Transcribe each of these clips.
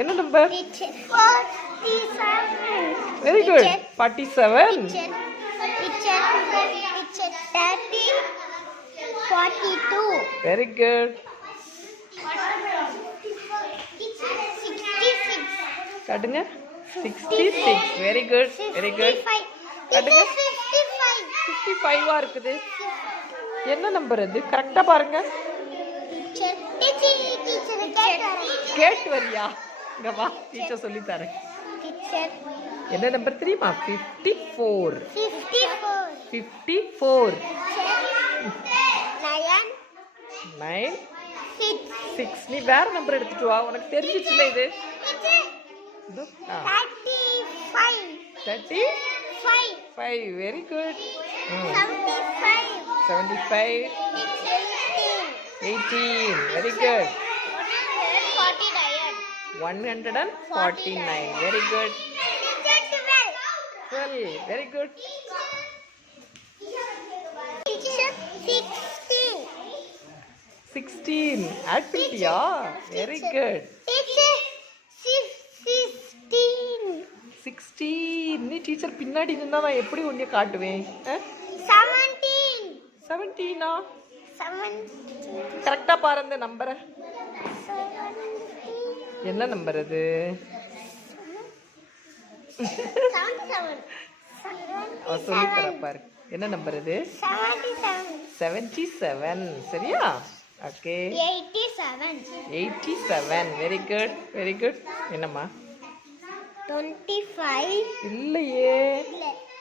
என்ன number. Very good. Forty seven. Very good. காட்டுங்க sixty six very good very good. காட்டுங்க. Fifty ஃபைவா இருக்குது என்ன நம்பர் அது கரெக்டாக பாருங்க Teacher. Teacher. Teacher. Teacher. கேட்டு வரியா இங்க வா டீச்சர் சொல்லி தரேன். என்ன நம்பர் தெரியுமா fifty four. Fifty four. Nine. Six நீ வேற நம்பர் எடுத்துட்டு வா உனக்கு தெரிஞ்சிச்சுல இது. Thirty. Five very good. Seventy five. Eighteen very good. One hundred and forty nine very good. Twelve very good. Sixteen add பண்ணிட்டியா வெரி குட். சிக்ஸ்டீன் நீ teacher பின்னாடி நின்னா நான் எப்படி உன்னைய காட்டுவேன். செவன்டீனா. கரெக்டாக பாரு அந்த நம்பரை. என்ன நம்பர் அது Seventy-seven. என்ன நம்பர் அது செவன்டி செவன் சரியா? Okay eighty seven very good very good என்னம்மா? டுவெண்ட்டி ஃபைவ் இல்லையே.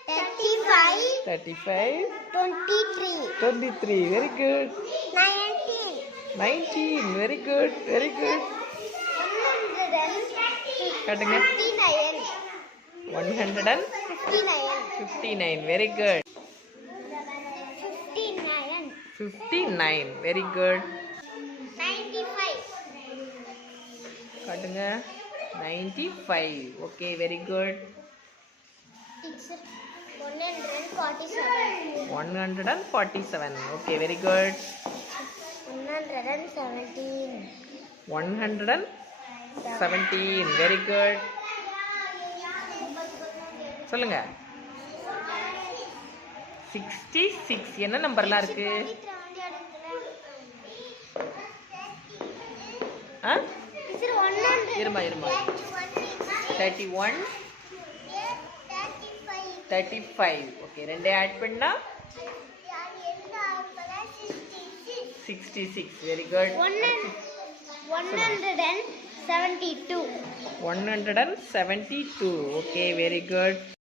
Thirty five thirty five twenty three twenty three very good nineteen very good very good காட்டுங்க. Fifty-nine. One hundred and Fifty-nine. Fifty nine very good Fifty-nine. Fifty nine very good Ninety-five. காட்டுங்க ninety five okay very good Teacher, one hundred and forty-seven. One hundred and forty seven okay very good One hundred and seventeen. One hundred and seventeen very good சொல்லுங்க. Sixty six என்ன நம்பர்லாம் இருக்கு? ஆ? இருமா இருமா. Thirty one thirty five okay ரெண்டே add பண்ணா? Sixty six very good 172. 172. Okay, very good.